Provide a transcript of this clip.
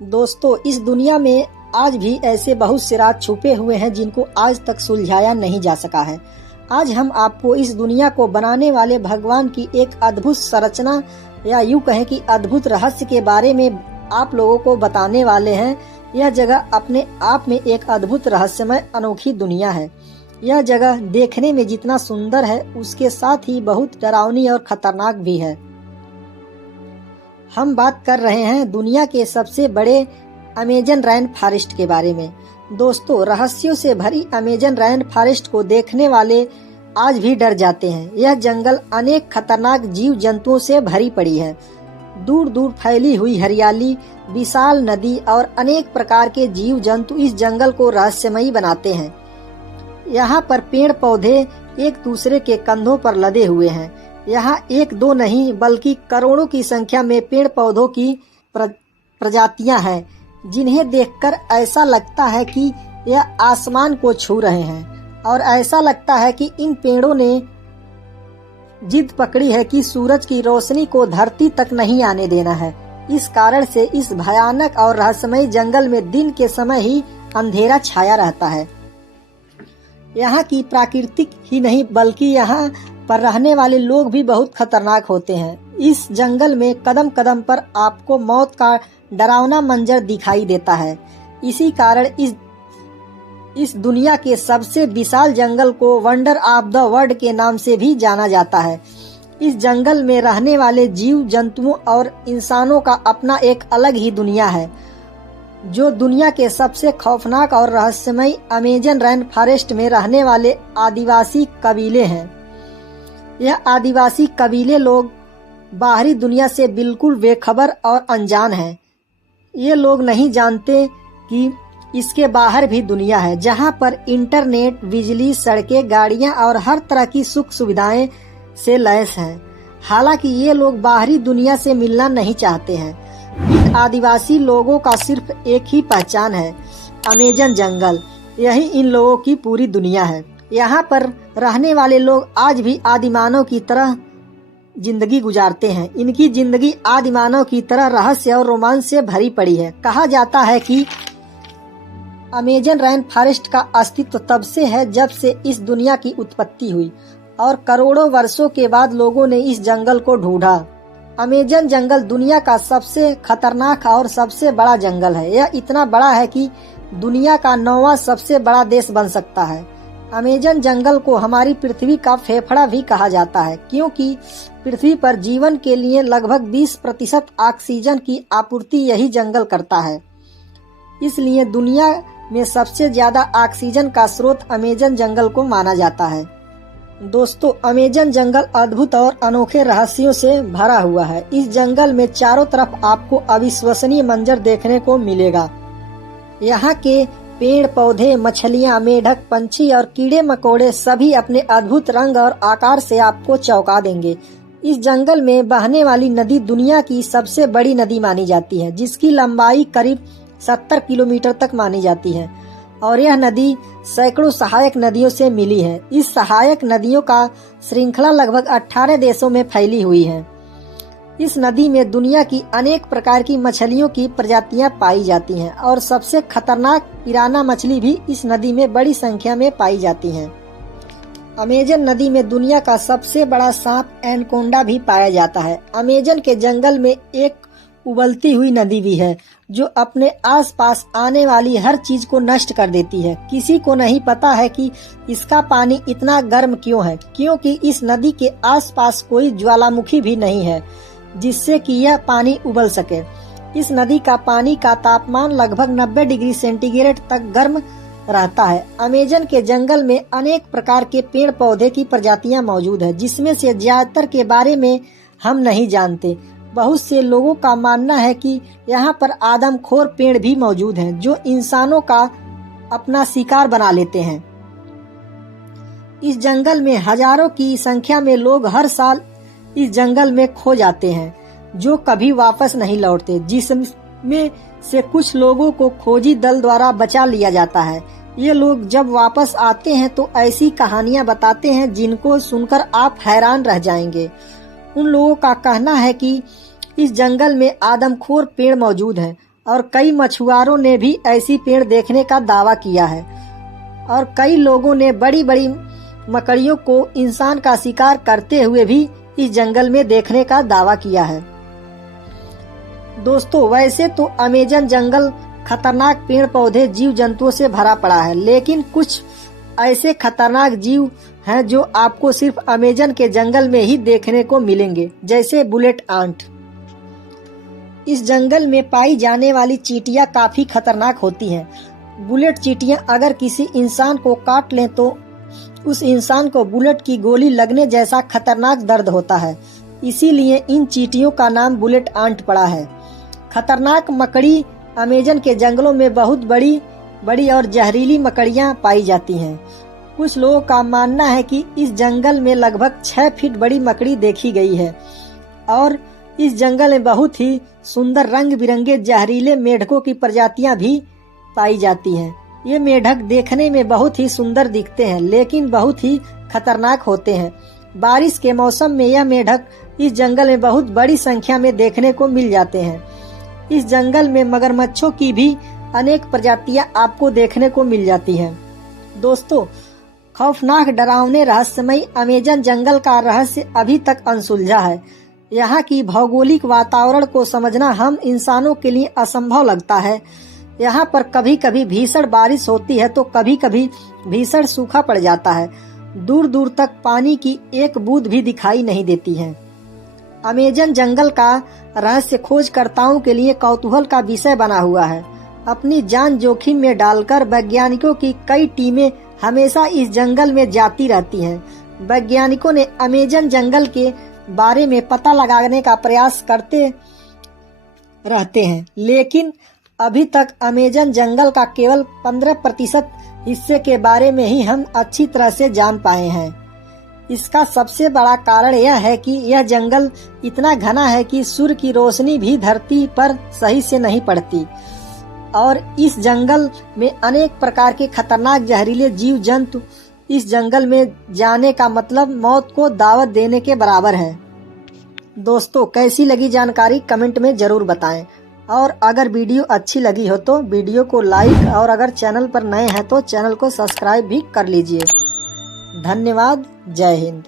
दोस्तों, इस दुनिया में आज भी ऐसे बहुत से राज छुपे हुए हैं जिनको आज तक सुलझाया नहीं जा सका है। आज हम आपको इस दुनिया को बनाने वाले भगवान की एक अद्भुत संरचना या यूँ कहें कि अद्भुत रहस्य के बारे में आप लोगों को बताने वाले हैं। यह जगह अपने आप में एक अद्भुत रहस्यमय अनोखी दुनिया है। यह जगह देखने में जितना सुंदर है उसके साथ ही बहुत डरावनी और खतरनाक भी है। हम बात कर रहे हैं दुनिया के सबसे बड़े अमेजन रेन फॉरेस्ट के बारे में। दोस्तों, रहस्यों से भरी अमेजन रेन फॉरेस्ट को देखने वाले आज भी डर जाते हैं। यह जंगल अनेक खतरनाक जीव जंतुओं से भरी पड़ी है। दूर दूर फैली हुई हरियाली, विशाल नदी और अनेक प्रकार के जीव जंतु इस जंगल को रहस्यमयी बनाते हैं। यहाँ पर पेड़ पौधे एक दूसरे के कंधों पर लदे हुए हैं। यहाँ एक दो नहीं बल्कि करोड़ों की संख्या में पेड़ पौधों की प्रजातियां हैं, जिन्हें देखकर ऐसा लगता है कि यह आसमान को छू रहे हैं और ऐसा लगता है कि इन पेड़ों ने जिद पकड़ी है कि सूरज की रोशनी को धरती तक नहीं आने देना है। इस कारण से इस भयानक और रहस्यमय जंगल में दिन के समय ही अंधेरा छाया रहता है। यहाँ की प्राकृतिक ही नहीं बल्कि यहाँ पर रहने वाले लोग भी बहुत खतरनाक होते हैं। इस जंगल में कदम कदम पर आपको मौत का डरावना मंजर दिखाई देता है। इसी कारण इस दुनिया के सबसे विशाल जंगल को वंडर ऑफ द वर्ल्ड के नाम से भी जाना जाता है। इस जंगल में रहने वाले जीव जंतुओं और इंसानों का अपना एक अलग ही दुनिया है, जो दुनिया के सबसे खौफनाक और रहस्यमय अमेजन रेन फॉरेस्ट में रहने वाले आदिवासी कबीले हैं। यह आदिवासी कबीले लोग बाहरी दुनिया से बिल्कुल बेखबर और अनजान हैं। ये लोग नहीं जानते कि इसके बाहर भी दुनिया है, जहां पर इंटरनेट, बिजली, सड़कें, गाड़ियां और हर तरह की सुख सुविधाएं से लैस हैं। हालांकि ये लोग बाहरी दुनिया से मिलना नहीं चाहते हैं। इन आदिवासी लोगों का सिर्फ एक ही पहचान है, अमेजन जंगल। यही इन लोगों की पूरी दुनिया है। यहाँ पर रहने वाले लोग आज भी आदिमानव की तरह जिंदगी गुजारते हैं। इनकी जिंदगी आदिमानव की तरह रहस्य और रोमांच से भरी पड़ी है। कहा जाता है कि अमेजन रेन फॉरेस्ट का अस्तित्व तब से है जब से इस दुनिया की उत्पत्ति हुई और करोड़ों वर्षों के बाद लोगों ने इस जंगल को ढूंढा। अमेजन जंगल दुनिया का सबसे खतरनाक और सबसे बड़ा जंगल है। यह इतना बड़ा है कि दुनिया का 9वां सबसे बड़ा देश बन सकता है। अमेजन जंगल को हमारी पृथ्वी का फेफड़ा भी कहा जाता है, क्योंकि पृथ्वी पर जीवन के लिए लगभग 20% ऑक्सीजन की आपूर्ति यही जंगल करता है। इसलिए दुनिया में सबसे ज्यादा ऑक्सीजन का स्रोत अमेजन जंगल को माना जाता है। दोस्तों, अमेजन जंगल अद्भुत और अनोखे रहस्यों से भरा हुआ है। इस जंगल में चारों तरफ आपको अविश्वसनीय मंजर देखने को मिलेगा। यहाँ के पेड़ पौधे, मछलियाँ, मेढक, पंछी और कीड़े मकोड़े सभी अपने अद्भुत रंग और आकार से आपको चौंका देंगे। इस जंगल में बहने वाली नदी दुनिया की सबसे बड़ी नदी मानी जाती है, जिसकी लंबाई करीब 70 किलोमीटर तक मानी जाती है और यह नदी सैकड़ों सहायक नदियों से मिली है। इस सहायक नदियों का श्रृंखला लगभग 18 देशों में फैली हुई है। इस नदी में दुनिया की अनेक प्रकार की मछलियों की प्रजातियां पाई जाती हैं और सबसे खतरनाक पिराना मछली भी इस नदी में बड़ी संख्या में पाई जाती हैं। अमेजन नदी में दुनिया का सबसे बड़ा सांप एनाकोंडा भी पाया जाता है। अमेजन के जंगल में एक उबलती हुई नदी भी है, जो अपने आसपास आने वाली हर चीज को नष्ट कर देती है। किसी को नहीं पता है कि इसका पानी इतना गर्म क्यों है, क्योंकि इस नदी के आसपास कोई ज्वालामुखी भी नहीं है जिससे कि यह पानी उबल सके। इस नदी का पानी का तापमान लगभग 90 डिग्री सेंटीग्रेड तक गर्म रहता है। अमेजन के जंगल में अनेक प्रकार के पेड़ पौधे की प्रजातियां मौजूद है, जिसमें से ज्यादातर के बारे में हम नहीं जानते। बहुत से लोगों का मानना है कि यहाँ पर आदमखोर पेड़ भी मौजूद हैं, जो इंसानों का अपना शिकार बना लेते हैं। इस जंगल में हजारों की संख्या में लोग हर साल इस जंगल में खो जाते हैं, जो कभी वापस नहीं लौटते, जिसमें से कुछ लोगों को खोजी दल द्वारा बचा लिया जाता है। ये लोग जब वापस आते हैं तो ऐसी कहानियां बताते हैं जिनको सुनकर आप हैरान रह जाएंगे। उन लोगों का कहना है कि इस जंगल में आदमखोर पेड़ मौजूद हैं और कई मछुआरों ने भी ऐसी पेड़ देखने का दावा किया है और कई लोगों ने बड़ी बड़ी मकड़ियों को इंसान का शिकार करते हुए भी इस जंगल में देखने का दावा किया है। दोस्तों, वैसे तो अमेजन जंगल खतरनाक पेड़ पौधे जीव जंतुओं से भरा पड़ा है, लेकिन कुछ ऐसे खतरनाक जीव हैं जो आपको सिर्फ अमेजन के जंगल में ही देखने को मिलेंगे, जैसे बुलेट आंट। इस जंगल में पाई जाने वाली चींटियां काफी खतरनाक होती हैं। बुलेट चींटियां अगर किसी इंसान को काट लें तो उस इंसान को बुलेट की गोली लगने जैसा खतरनाक दर्द होता है। इसीलिए इन चींटियों का नाम बुलेट आंट पड़ा है। खतरनाक मकड़ी अमेजन के जंगलों में बहुत बड़ी बड़ी और जहरीली मकड़ियां पाई जाती हैं। कुछ लोगों का मानना है कि इस जंगल में लगभग 6 फीट बड़ी मकड़ी देखी गई है और इस जंगल में बहुत ही सुंदर रंग बिरंगे जहरीले मेढकों की प्रजातियां भी पाई जाती हैं। ये मेढक देखने में बहुत ही सुंदर दिखते हैं, लेकिन बहुत ही खतरनाक होते हैं। बारिश के मौसम में यह मेढक इस जंगल में बहुत बड़ी संख्या में देखने को मिल जाते हैं। इस जंगल में मगरमच्छों की भी अनेक प्रजातियां आपको देखने को मिल जाती हैं। दोस्तों, खौफनाक डरावने रहस्यमयी अमेजन जंगल का रहस्य अभी तक अनसुलझा है। यहाँ की भौगोलिक वातावरण को समझना हम इंसानों के लिए असंभव लगता है। यहाँ पर कभी कभी भीषण बारिश होती है तो कभी कभी भीषण सूखा पड़ जाता है। दूर दूर तक पानी की एक बूंद भी दिखाई नहीं देती है। अमेजन जंगल का रहस्य खोजकर्ताओं के लिए कौतूहल का विषय बना हुआ है। अपनी जान जोखिम में डालकर वैज्ञानिकों की कई टीमें हमेशा इस जंगल में जाती रहती हैं। वैज्ञानिकों ने अमेजन जंगल के बारे में पता लगाने का प्रयास करते रहते हैं, लेकिन अभी तक अमेजन जंगल का केवल 15% हिस्से के बारे में ही हम अच्छी तरह से जान पाए हैं। इसका सबसे बड़ा कारण यह है कि यह जंगल इतना घना है कि सूर्य की रोशनी भी धरती पर सही से नहीं पड़ती और इस जंगल में अनेक प्रकार के खतरनाक जहरीले जीव जंतु इस जंगल में जाने का मतलब मौत को दावत देने के बराबर है। दोस्तों, कैसी लगी जानकारी कमेंट में जरूर बताएं और अगर वीडियो अच्छी लगी हो तो वीडियो को लाइक और अगर चैनल पर नए हैं तो चैनल को सब्सक्राइब भी कर लीजिए। धन्यवाद। जय हिंद।